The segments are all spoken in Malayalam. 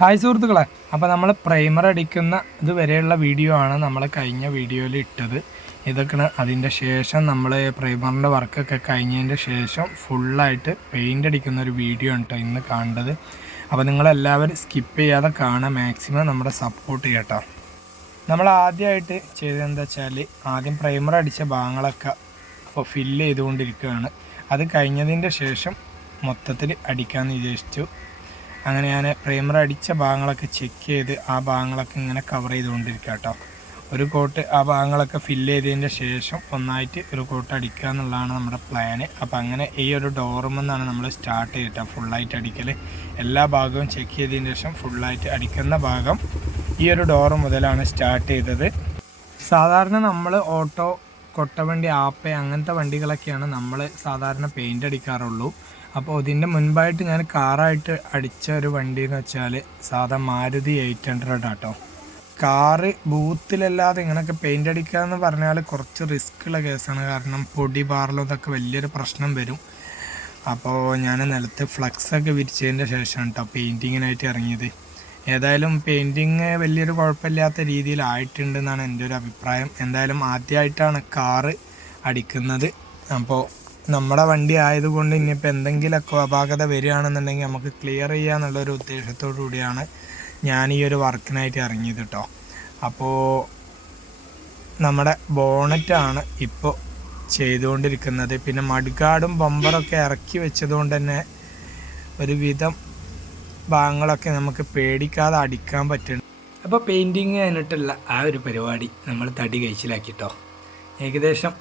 ഹായ് സുഹൃത്തുക്കളെ. അപ്പോൾ നമ്മൾ പ്രൈമർ അടിക്കുന്ന ഇതുവരെയുള്ള വീഡിയോ ആണ് നമ്മൾ കഴിഞ്ഞ വീഡിയോയിൽ ഇട്ടത്. ഇതൊക്കെയാണ് അതിന്റെ ശേഷം നമ്മൾ പ്രൈമറിന്റെ വർക്കൊക്കെ കഴിഞ്ഞതിന്റെ ശേഷം ഫുള്ളായിട്ട് പെയിന്റ് അടിക്കുന്ന ഒരു വീഡിയോ കേട്ടോ ഇന്ന് കാണേണ്ടത് അപ്പോൾ നിങ്ങളെല്ലാവരും സ്കിപ്പ് ചെയ്യാതെ കാണാൻ മാക്സിമം നമ്മുടെ സപ്പോർട്ട് ചെയ്യട്ടോ. നമ്മൾ ആദ്യമായിട്ട് ചെയ്തതെന്താ വെച്ചാൽ ആദ്യം പ്രൈമർ അടിച്ച ഭാഗങ്ങളൊക്കെ അപ്പോൾ ഫില്ല് ചെയ്തുകൊണ്ടിരിക്കുകയാണ്. അത് കഴിഞ്ഞതിന്റെ ശേഷം മൊത്തത്തിൽ അടിക്കാമെന്ന് വിചാരിച്ചു. അങ്ങനെ ഞാൻ പ്രൈമർ അടിച്ച ഭാഗങ്ങളൊക്കെ ചെക്ക് ചെയ്ത് ആ ഭാഗങ്ങളൊക്കെ ഇങ്ങനെ കവർ ചെയ്തുകൊണ്ടിരിക്കുക കേട്ടോ ഒരു കോട്ട് ആ ഭാഗങ്ങളൊക്കെ ഫില്ല് ചെയ്തതിന്റെ ശേഷം ഒന്നായിട്ട് ഒരു കോട്ട് അടിക്കുക എന്നുള്ളതാണ് നമ്മുടെ പ്ലാന് അപ്പോൾ അങ്ങനെ ഈ ഒരു ഡോറുമെന്നാണ് നമ്മൾ സ്റ്റാർട്ട് ചെയ്തിട്ട് ഫുള്ളായിട്ട് അടിക്കൽ എല്ലാ ഭാഗവും ചെക്ക് ചെയ്തതിന് ശേഷം ഫുള്ളായിട്ട് അടിക്കുന്ന ഭാഗം ഈ ഒരു ഡോറ് മുതലാണ് സ്റ്റാർട്ട് ചെയ്തത്. സാധാരണ നമ്മൾ ഓട്ടോ കൊട്ടവണ്ടി ആപ്പ അങ്ങനത്തെ വണ്ടികളൊക്കെയാണ് നമ്മൾ സാധാരണ പെയിന്റ് അടിക്കാറുള്ളൂ. അപ്പോൾ ഇതിന്റെ മുൻപായിട്ട് ഞാൻ കാറായിട്ട് അടിച്ച ഒരു വണ്ടി എന്ന് വെച്ചാൽ സാധാ Maruti eight hundred auto. Car ബൂത്തിലല്ലാതെ ഇങ്ങനെയൊക്കെ പെയിന്റ് അടിക്കുക എന്ന് പറഞ്ഞാൽ കുറച്ച് റിസ്ക് ഉള്ള കേസാണ് കാരണം പൊടി പാറലും ഇതൊക്കെ വലിയൊരു പ്രശ്നം വരും. അപ്പോൾ ഞാൻ നിലത്ത് ഫ്ലക്സൊക്കെ വിരിച്ചതിന്റെ ശേഷമാണ് കേട്ടോ പെയിന്റിങ്ങിനായിട്ട് ഇറങ്ങിയത്. ഏതായാലും പെയിന്റിങ് വലിയൊരു കുഴപ്പമില്ലാത്ത രീതിയിലായിട്ടുണ്ടെന്നാണ് എന്റെ ഒരു അഭിപ്രായം. എന്തായാലും ആദ്യമായിട്ടാണ് കാറ് അടിക്കുന്നത്. അപ്പോൾ നമ്മുടെ വണ്ടി ആയതുകൊണ്ട് ഇനിയിപ്പോൾ എന്തെങ്കിലുമൊക്കെ അപാകത വരികയാണെന്നുണ്ടെങ്കിൽ നമുക്ക് ക്ലിയർ ചെയ്യുക എന്നുള്ളൊരു ഉദ്ദേശത്തോടു കൂടിയാണ് ഞാൻ ഈ ഒരു വർക്കിനായിട്ട് ഇറങ്ങിയത് കേട്ടോ അപ്പോൾ നമ്മുടെ ബോണറ്റാണ് ഇപ്പോൾ ചെയ്തുകൊണ്ടിരിക്കുന്നത്. പിന്നെ മഡ്ഗാർഡും ബമ്പറൊക്കെ ഇറക്കി വെച്ചതുകൊണ്ട് തന്നെ ഒരുവിധം ഭാഗങ്ങളൊക്കെ നമുക്ക് പേടിക്കാതെ അടിക്കാൻ പറ്റുന്നു. അപ്പോൾ പെയിന്റിങ് കഴിഞ്ഞിട്ടുള്ള ആ ഒരു പരിപാടി നമ്മൾ തടി കഴിച്ചിലാക്കിട്ടോ ഏകദേശം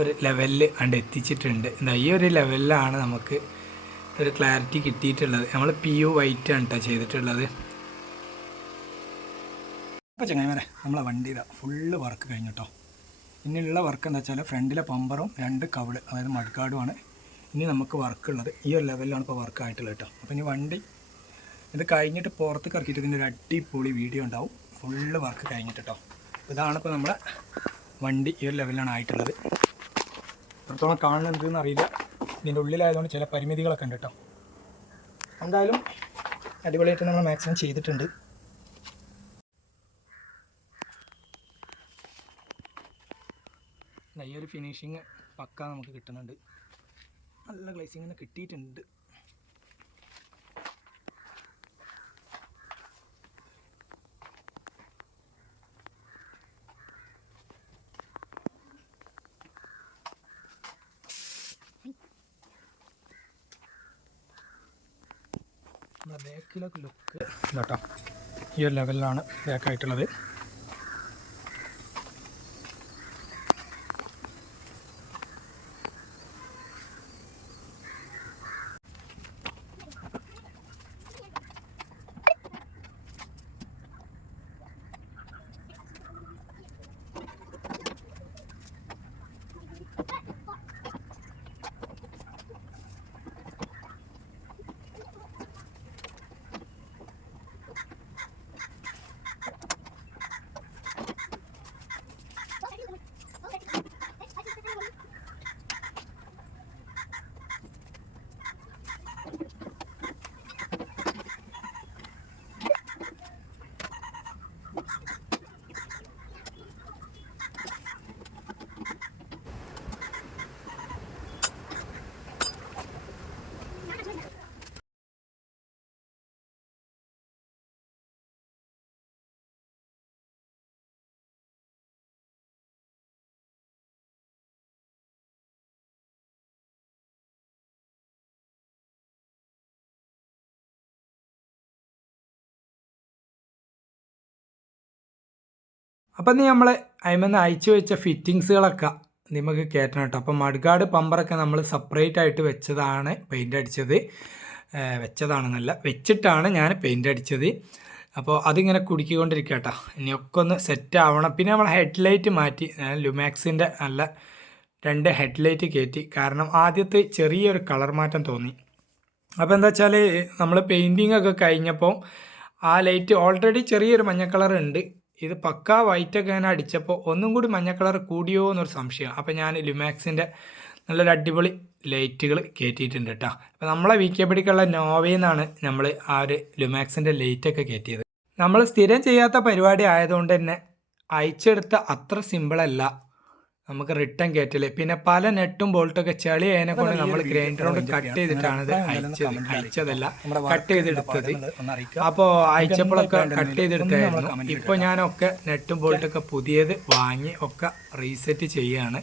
ഒരു ലെവലിൽ അണ്ട് എത്തിച്ചിട്ടുണ്ട്. എന്താ ഈ ഒരു ലെവലിലാണ് നമുക്ക് ഒരു ക്ലാരിറ്റി കിട്ടിയിട്ടുള്ളത്. നമ്മൾ പി യു വൈറ്റ് ആണ് കേട്ടോ ചെയ്തിട്ടുള്ളത്. അപ്പോൾ ചങ്ങായിമാരെ നമ്മളെ വണ്ടി ഫുള്ള് വർക്ക് കഴിഞ്ഞു കേട്ടോ ഇനിയുള്ള വർക്ക് എന്താ വെച്ചാൽ ഫ്രണ്ടിലെ പമ്പറും രണ്ട് കവിൾ അതായത് മഡ്ഗാർഡുമാണ് ഇനി നമുക്ക് വർക്ക് ഉള്ളത്. ഈ ഒരു ലെവലിലാണ് ഇപ്പോൾ വർക്ക് ആയിട്ടുള്ളത് കേട്ടോ അപ്പോൾ ഇനി വണ്ടി ഇത് കഴിഞ്ഞിട്ട് പുറത്ത് ഇറക്കിയിട്ട് ഇതിന്റെ ഒരു അടിപൊളി വീഡിയോ ഉണ്ടാവും. ഫുള്ള് വർക്ക് കഴിഞ്ഞിട്ട് കേട്ടോ ഇതാണ് ഇപ്പോൾ നമ്മുടെ വണ്ടി ഈ ഒരു ലെവലിലാണ് ആയിട്ടുള്ളത്. എത്രത്തോളം കാണുന്നുണ്ടെന്ന് അറിയില്ല. ഇതിന്റെ ഉള്ളിലായതുകൊണ്ട് ചില പരിമിതികളൊക്കെ ഉണ്ട് കേട്ടോ. എന്തായാലും അടിപൊളിയായിട്ട് നമ്മൾ മാക്സിമം ചെയ്തിട്ടുണ്ട്. ഈ ഒരു ഫിനിഷിങ് പക്ക നമുക്ക് കിട്ടുന്നുണ്ട്. നല്ല ഗ്ലേസിങ്ങിന് കിട്ടിയിട്ടുണ്ട്. ബാക്കിലൊക്കെ ലുക്ക് കേട്ടോ ഈ ഒരു ലെവലിലാണ് ബാക്കായിട്ടുള്ളത് അപ്പം നീ നമ്മൾ അതിമെന്ന് അയച്ചു വെച്ച ഫിറ്റിങ്സുകളൊക്കെ നിങ്ങൾക്ക് കയറ്റണം കേട്ടോ അപ്പം മഡ്ഗാർഡ് പമ്പറൊക്കെ നമ്മൾ സെപ്പറേറ്റ് ആയിട്ട് വെച്ചതാണ് പെയിന്റ് അടിച്ചത്. വെച്ചതാണെന്നല്ല വെച്ചിട്ടാണ് ഞാൻ പെയിന്റ് അടിച്ചത്. അപ്പോൾ അതിങ്ങനെ കുടുക്കിക്കൊണ്ടിരിക്കുക കേട്ടോ ഇനിയൊക്കെ ഒന്ന് സെറ്റ് ആവണം. പിന്നെ നമ്മൾ ഹെഡ്ലൈറ്റ് മാറ്റി ലുമാക്സിന്റെ നല്ല രണ്ട് ഹെഡ്ലൈറ്റ് കയറ്റി കാരണം ആദ്യത്തെ ചെറിയൊരു കളർ മാറ്റം തോന്നി. അപ്പോൾ എന്താ വെച്ചാൽ നമ്മൾ പെയിന്റിങ് ഒക്കെ കഴിഞ്ഞപ്പോൾ ആ ലൈറ്റ് ഓൾറെഡി ചെറിയൊരു മഞ്ഞ കളർ ഉണ്ട്. ഇത് പക്കാ വൈറ്റ് ഒക്കെ ഞാൻ അടിച്ചപ്പോൾ ഒന്നും കൂടി മഞ്ഞ കളർ കൂടിയോ എന്നൊരു സംശയം അപ്പോൾ ഞാൻ ലുമാക്സിന്റെ നല്ലൊരു അടിപൊളി ലൈറ്റുകൾ കയറ്റിയിട്ടുണ്ട് കേട്ടോ. അപ്പോൾ നമ്മളെ വി കെ പിടിക്കുള്ള നോവയിൽ നിന്നാണ് നമ്മൾ ആ ഒരു ലുമാക്സിന്റെ ലൈറ്റൊക്കെ കയറ്റിയത് നമ്മൾ സ്ഥിരം ചെയ്യാത്ത പരിപാടി ആയതുകൊണ്ട് തന്നെ അയച്ചെടുത്ത അത്ര സിമ്പിളല്ല നമുക്ക് റിട്ടേൺ കയറ്റില്ലേ പിന്നെ പല നെട്ടും ബോൾട്ടൊക്കെ ചെളി അതിനെ കൊണ്ട് നമ്മൾ ഗ്രൈൻഡർ കൊണ്ട് കട്ട് ചെയ്തിട്ടാണ് അയച്ചത്. അയച്ചതല്ല കട്ട് ചെയ്തെടുത്തത്. അപ്പോൾ അയച്ചപ്പോഴൊക്കെ കട്ട് ചെയ്തെടുത്തായിരുന്നു ഇപ്പോൾ ഞാനൊക്കെ നെട്ടും ഒക്കെ പുതിയത് വാങ്ങി ഒക്കെ റീസെറ്റ് ചെയ്യാണ്.